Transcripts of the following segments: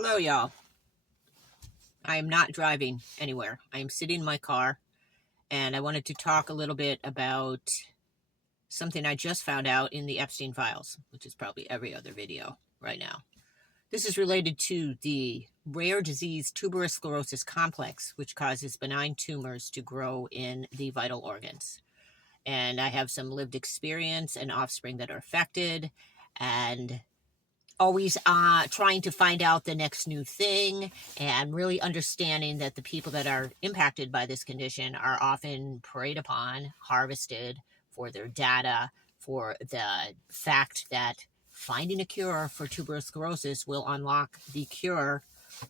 Hello, y'all. I am not driving anywhere. I am sitting in my car, and I wanted to talk a little bit about something I just found out in the Epstein files, which is probably every other video right now. This is related to the rare disease Tuberous Sclerosis Complex, which causes benign tumors to grow in the vital organs. And I have some lived experience and offspring that are affected, and always trying to find out the next new thing and really understanding that the people that are impacted by this condition are often preyed upon, harvested for their data, for the fact that finding a cure for tuberous sclerosis will unlock the cure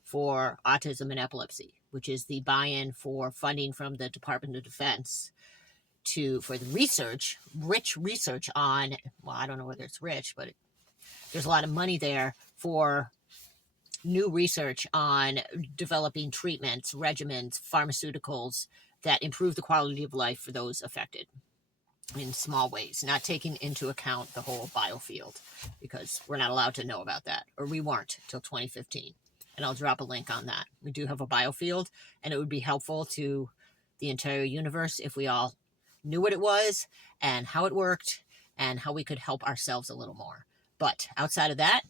for autism and epilepsy, which is the buy-in for funding from the Department of Defense for the rich research on, well, I don't know whether it's rich, but there's a lot of money there for new research on developing treatments, regimens, pharmaceuticals that improve the quality of life for those affected in small ways, not taking into account the whole biofield, because we're not allowed to know about that, or we weren't till 2015. And I'll drop a link on that. We do have a biofield, and it would be helpful to the entire universe if we all knew what it was and how it worked and how we could help ourselves a little more. But outside of that,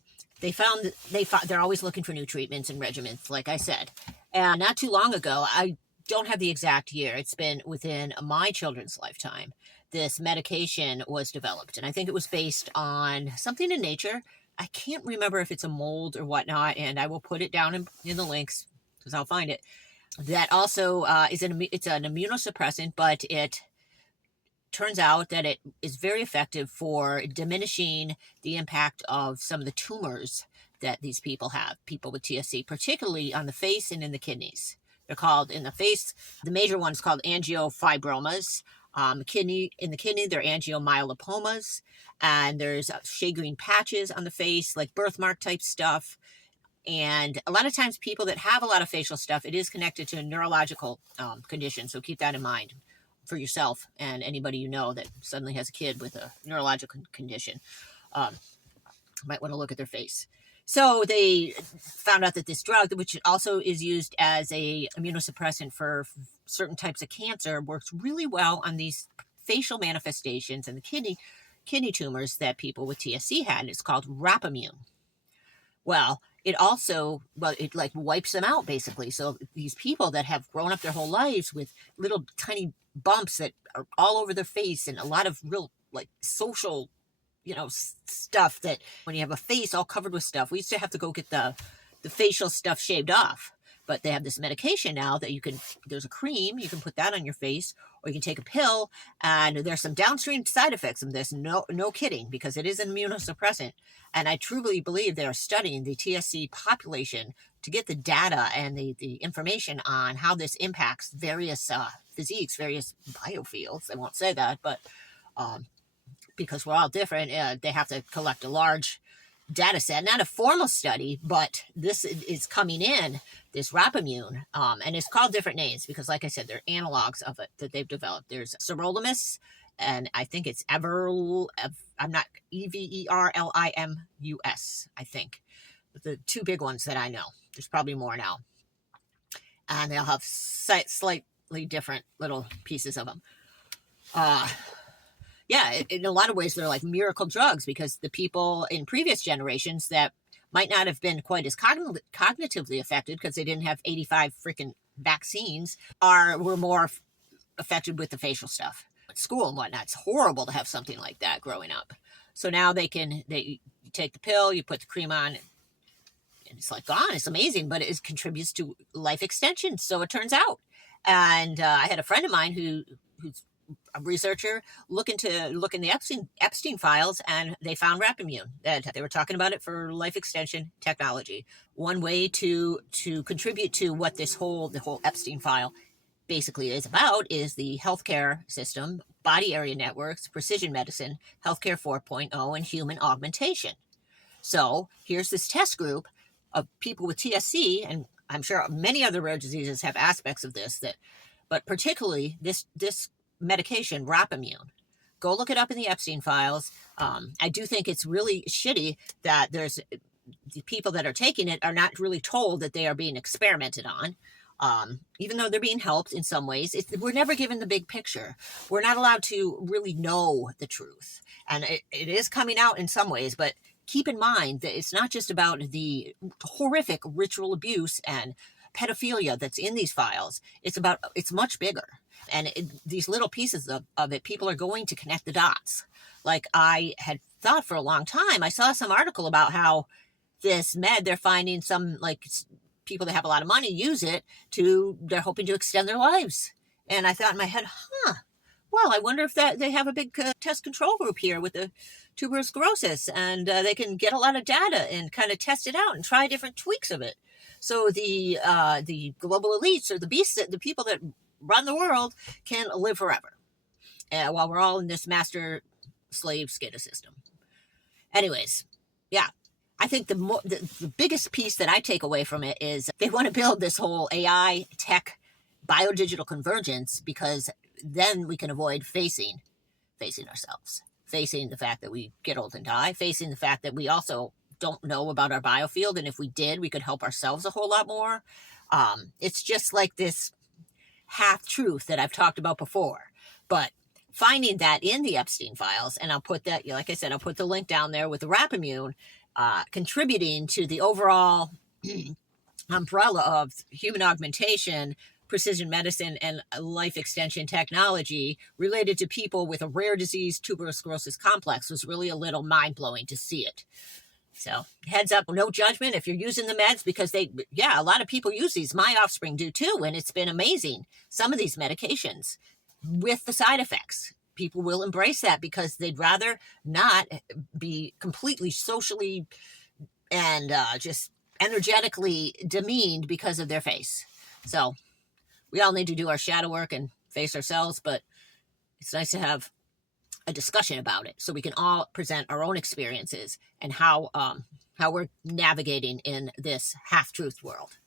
they're always looking for new treatments and regimens, like I said. And not too long ago, I don't have the exact year, it's been within my children's lifetime, this medication was developed. And I think it was based on something in nature. I can't remember if it's a mold or whatnot, and I will put it down in the links because I'll find it. That also it's an immunosuppressant, but it turns out that it is very effective for diminishing the impact of some of the tumors that these people have, people with TSC, particularly on the face and in the kidneys. They're called, in the face, the major one is called angiofibromas. In the kidney, they're angiomyolipomas. And there's shade green patches on the face, like birthmark type stuff. And a lot of times people that have a lot of facial stuff, it is connected to a neurological condition. So keep that in mind for yourself and anybody you know that suddenly has a kid with a neurological condition. Might want to look at their face. So they found out that this drug, which also is used as a immunosuppressant for certain types of cancer, works really well on these facial manifestations and the kidney tumors that people with TSC had. It's called Rapamune. Well, it like wipes them out basically. So these people that have grown up their whole lives with little tiny bumps that are all over their face and a lot of real like social, stuff, that when you have a face all covered with stuff, we used to have to go get the facial stuff shaved off. But they have this medication now that there's a cream, you can put that on your face, or you can take a pill, and there's some downstream side effects of this, no kidding, because it is an immunosuppressant. And I truly believe they are studying the TSC population to get the data and the information on how this impacts various physiques, various biofields. I won't say that, but because we're all different, they have to collect a large data set, not a formal study, but this is coming in, this Rapamune, and it's called different names because, like I said, they're analogs of it that they've developed. There's sirolimus, and I think it's Everlimus, I think. The two big ones that I know. There's probably more now. And they'll have slightly different little pieces of them. Yeah, in a lot of ways, they're like miracle drugs because the people in previous generations that might not have been quite as cognitively affected because they didn't have 85 freaking vaccines were more affected with the facial stuff. At school and whatnot, it's horrible to have something like that growing up. So now you take the pill, you put the cream on, and it's like gone. It's amazing, but it contributes to life extension. So it turns out. And I had a friend of mine who's a researcher look in the Epstein files, and they found Rapamune, that they were talking about it for life extension technology. One way to contribute to what the whole Epstein file basically is about is the healthcare system, body area networks, precision medicine, healthcare 4.0, and human augmentation. So here's this test group of people with TSC, and I'm sure many other rare diseases have aspects of this, but particularly this medication, Rapamune. Go look it up in the Epstein files. I do think it's really shitty that there's the people that are taking it are not really told that they are being experimented on. Even though they're being helped in some ways, we're never given the big picture. We're not allowed to really know the truth. And it is coming out in some ways, but keep in mind that it's not just about the horrific ritual abuse and pedophilia that's in these files. It's much bigger. And these little pieces of it, people are going to connect the dots. Like I had thought for a long time, I saw some article about how this med, they're finding some like people that have a lot of money use it they're hoping to extend their lives. And I thought in my head, well, I wonder if they have a big test control group here with the tuberous sclerosis, and they can get a lot of data and kind of test it out and try different tweaks of it. So the global elites or the beasts, the people that run the world, can live forever, while we're all in this master slave SCADA system. Anyways, yeah. I think the biggest piece that I take away from it is they want to build this whole AI tech biodigital convergence, because then we can avoid facing ourselves, facing the fact that we get old and die, facing the fact that we also don't know about our biofield, and if we did, we could help ourselves a whole lot more. It's just like this half truth that I've talked about before, but finding that in the Epstein files, and I'll put that, like I said, I'll put the link down there with the Rapamune, contributing to the overall umbrella of human augmentation, precision medicine, and life extension technology related to people with a rare disease, tuberous sclerosis complex, was really a little mind-blowing to see it. So heads up, no judgment if you're using the meds, because a lot of people use these. My offspring do too, and it's been amazing. Some of these medications with the side effects, people will embrace that because they'd rather not be completely socially and just energetically demeaned because of their face. So we all need to do our shadow work and face ourselves, but it's nice to have a discussion about it so we can all present our own experiences and how we're navigating in this half-truth world.